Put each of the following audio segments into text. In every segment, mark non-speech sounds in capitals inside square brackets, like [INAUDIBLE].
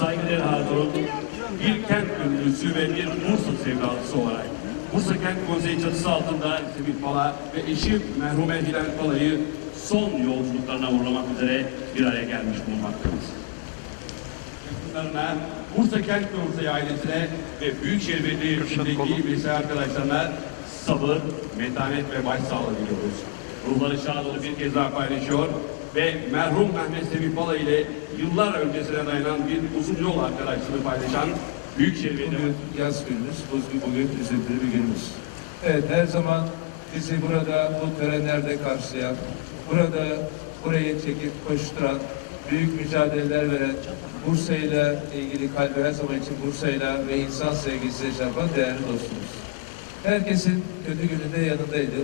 Saygıdeğer Hazırım, bir kent gönüllüsü ve bir Bursa sevdalısı olarak Bursa Kent Konseyi çatısı altında Semih Pala ve eşi merhume Hilal Pala'yı son yolculuklarına uğurlamak üzere bir araya gelmiş bulunmaktayız. Yakınlarına, Bursa Kent Konseyi ailesine ve Büyükşehir Belediye içindeki mesai arkadaşlarına sabır, metanet ve başsağlığı diliyoruz. Ruhları şadını bir kez daha paylaşıyor ve merhum Mehmet Semih Pala ile yıllar öncesine dayanan bir uzun yol arkadaşlığını paylaşan Büyükşehir Bugün yaz günümüz, bugün, üzüntülü bir günümüz. Evet, her zaman bizi burada bu törenlerde karşılayan, burada burayı çekip koşturan, büyük mücadeleler veren, Bursa ile ilgili kalbi her zaman için Bursa ile ve insan sevgisiyle çarpan değerli dostumuz. Herkesin kötü gününde yanındaydı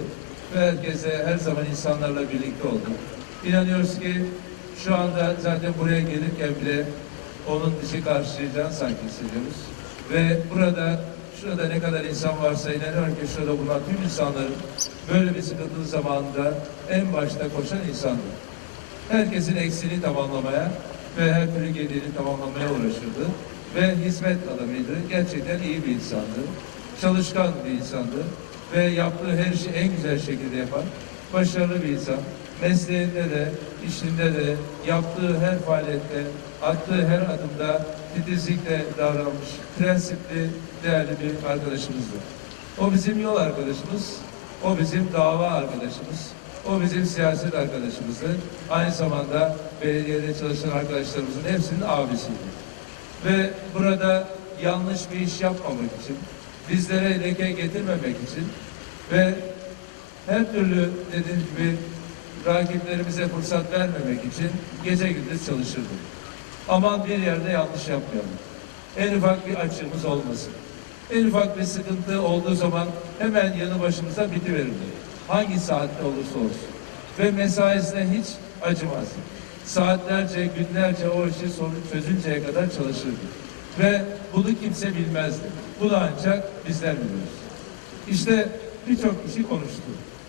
ve herkese her zaman insanlarla birlikte oldu. İnanıyoruz ki şu anda zaten buraya gelirken bile onun bizi karşılayacağını sanki hissediyoruz. Ve burada, şurada ne kadar insan varsa inanıyorum ki şurada bulunan tüm insanların böyle bir sıkıntılı zamanda en başta koşan insandı. Herkesin eksiğini tamamlamaya ve her türlü gediğini tamamlamaya uğraşırdı. Ve hizmet adamıydı. Gerçekten iyi bir insandı. Çalışkan bir insandı. Ve yaptığı her şeyi en güzel şekilde yapan, başarılı bir insan. Mesleğinde de, işinde de, yaptığı her faaliyette, attığı her adımda titizlikle davranmış, prensipli, değerli bir arkadaşımızdı. O bizim yol arkadaşımız, o bizim dava arkadaşımız, o bizim siyaset arkadaşımızdı. Aynı zamanda belediyede çalışan arkadaşlarımızın hepsinin abisiydi. Ve burada yanlış bir iş yapmamak için, bizlere leke getirmemek için ve her türlü dediğim gibi rakiplerimize fırsat vermemek için gece gündüz çalışırdı. Aman bir yerde yanlış yapmayalım. En ufak bir açığımız olmasın. En ufak bir sıkıntı olduğu zaman hemen yanı başımıza bitiverirdi. Hangi saatte olursa olsun. Ve mesaisine hiç acımazdı. Saatlerce, günlerce o işi sorun çözünceye kadar çalışırdı. Ve bunu kimse bilmezdi. Bunu ancak bizler biliyoruz. İşte birçok kişi konuştu.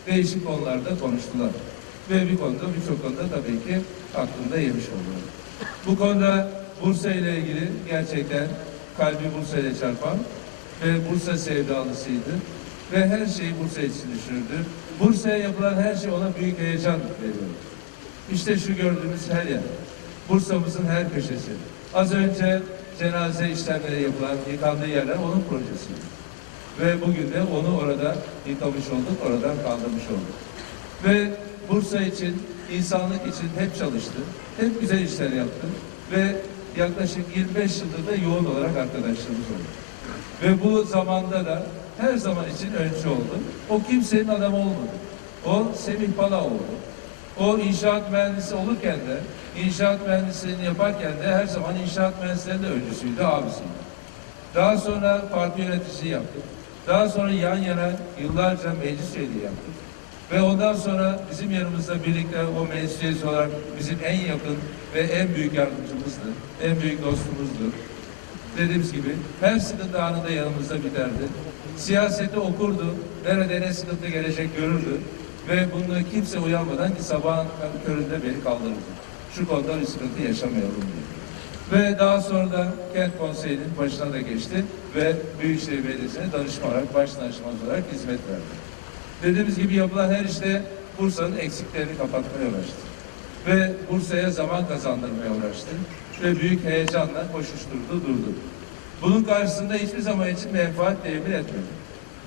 Değişik konularda konuştular. Ve bir konuda birçok konuda tabii ki aklında yemiş oldular. Bu konuda Bursa ile ilgili gerçekten kalbi Bursa ile çarpan ve Bursa sevdalısıydı. Ve her şeyi Bursa için düşünürdü. Bursa'ya yapılan her şey ona büyük heyecan veriyor. İşte şu gördüğümüz her yer. Bursa'mızın her köşesi. Az önce cenaze işlemleri yapılan, yıkandığı yerler onun projesiydi. Ve bugün de onu orada yıkamış olduk, oradan kaldırmış olduk. Ve Bursa için, insanlık için hep çalıştı. Hep güzel işler yaptı. Ve yaklaşık 25 yıldır da yoğun olarak arkadaşlarımız oldu. Ve bu zamanda da her zaman için öncü oldu. O kimsenin adamı olmadı. O Semih Pala oldu. O inşaat mühendisi olurken de, inşaat mühendisliğini yaparken de her zaman inşaat mühendislerinin de öncüsüydü, abisiydi. Daha sonra parti yöneticisi yaptık. Daha sonra yan yana yıllarca meclis üyeliği yaptık. Ve ondan sonra bizim yanımızda birlikte o meclis olarak bizim en yakın ve en büyük yardımcımızdı. En büyük dostumuzdu. Dediğimiz gibi her sıkıntı anında yanımızda biterdi. Siyaseti okurdu. Nerede ne sıkıntı gelecek görürdü. Ve bunu kimse uyanmadan ki sabahın köründe beni kaldırırdı. Şu konuda bir sıkıntı yaşamayalım diye. Ve daha sonra da kent konseyinin başına da geçti ve Büyükşehir Belediyesi'ne danışma olarak, baş olarak hizmet verdi. Dediğimiz gibi yapılan her işte Bursa'nın eksiklerini kapatmaya uğraştı. Ve Bursa'ya zaman kazandırmaya uğraştı. Ve büyük heyecanla koşuşturdu, durdu. Bunun karşısında hiçbir zaman için menfaat temin etmedi.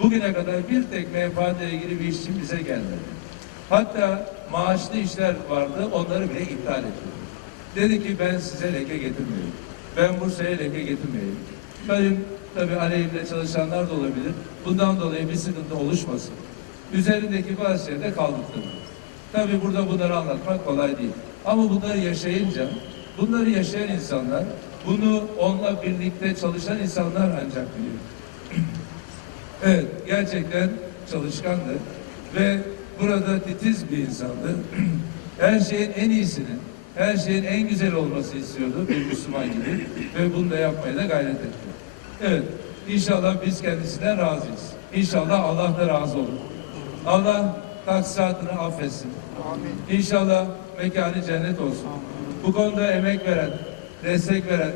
Bugüne kadar bir tek menfaatle ilgili bir iş için bize gelmedi. Hatta maaşlı işler vardı, onları bile iptal etti. Dedi ki ben size leke getirmiyorum. Ben Bursa'ya leke getirmeyeyim. Benim tabii aleyhimde çalışanlar da olabilir. Bundan dolayı bir sıkıntı oluşmasın. Üzerindeki bazı şeyde kaldırdım. Tabii burada bunları anlatmak kolay değil. Ama bunları yaşayınca, bunları yaşayan insanlar, bunu onunla birlikte çalışan insanlar ancak biliyor. [CLEARS THROAT] Evet, gerçekten çalışkandı ve burada titiz bir insandı. [CLEARS THROAT] her şeyin en iyisini, her şeyin en güzel olması istiyordu bir Müslüman gibi ve bunu da yapmaya da gayret etti. Evet, inşallah biz kendisinden razıyız. İnşallah Allah da razı olur. Allah taksatını affetsin. İnşallah mekanı cennet olsun. Bu konuda emek veren, destek veren,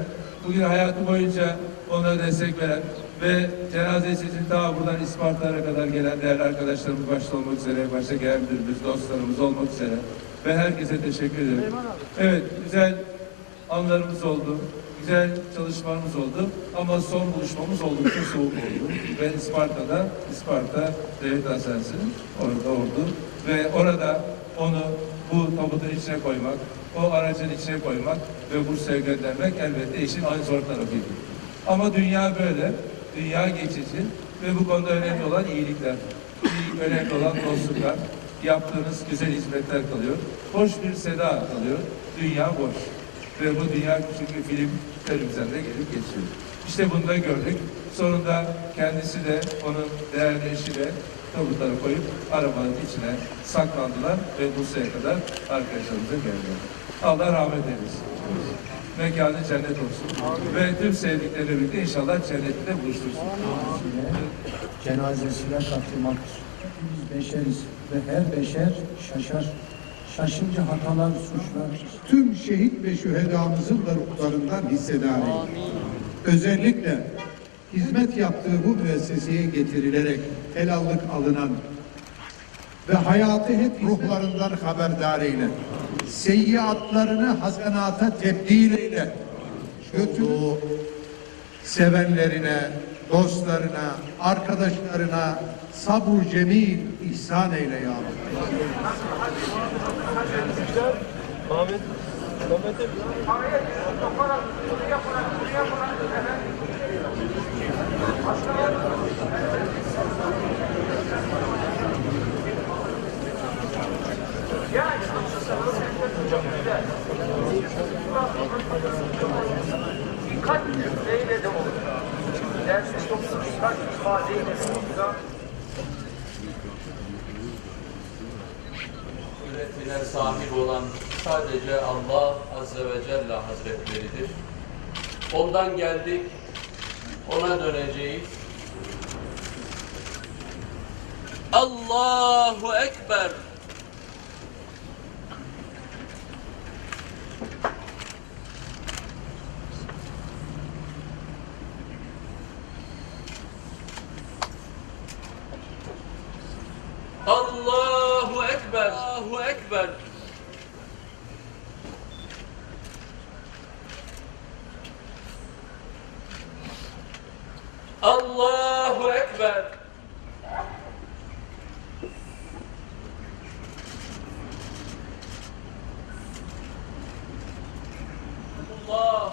bugün hayatı boyunca ona destek veren ve cenazesi için ta buradan İsparta'ya kadar gelen değerli arkadaşlarımız başta olmak üzere, başta gelen müdürümüz, dostlarımız olmak üzere ve herkese teşekkür ederim. Evet, güzel anlarımız oldu. Güzel çalışmalarımız oldu ama son buluşmamız oldukça soğuk oldu. Ben Isparta'da, Isparta Devlet Hastanesi'nin orada oldu ve orada onu bu tabutun içine koymak, o aracın içine koymak ve Bursa'ya göndermek elbette işin en zor tarafıydı. Ama dünya böyle, dünya geçici ve bu konuda önemli olan iyilikler, iyi- önemli olan dostluklar, yaptığınız güzel hizmetler kalıyor. Hoş bir seda kalıyor, dünya boş. Ve bu dünya çünkü film önümüzden de gelip geçiyor. İşte bunu da gördük. Sonunda kendisi de onun değerli eşi de tabutlara koyup arabanın içine saklandılar ve Bursa'ya kadar arkadaşlarımıza geldiler. Allah rahmet eylesin. Mekanı cennet olsun. Ve tüm sevdikleriyle birlikte inşallah cennette buluştursun. cenazesine katılmaktır. Biz beşeriz ve her beşer şaşar. Şaşınca hatalar, suçlar. tüm şehit ve şühedamızın da ruhlarından hissedarıyım. Özellikle hizmet yaptığı bu müesseseye getirilerek helallik alınan ve hayatı hep ruhlarından haberdar eyle. Seyyiatlarını hasenata tebdil eyle. Götürü sevenlerine, dostlarına, arkadaşlarına sabru cemil ihsan eyle ya Rabbi. Dikkat Kudretine sahip olan sadece Allah Azze ve Celle Hazretleridir. Ondan geldik, ona döneceğiz. Allahu Ekber. Allahu Ekber. Allahu Ekber. Allahu Ekber. Allah.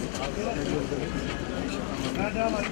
Merdiven var.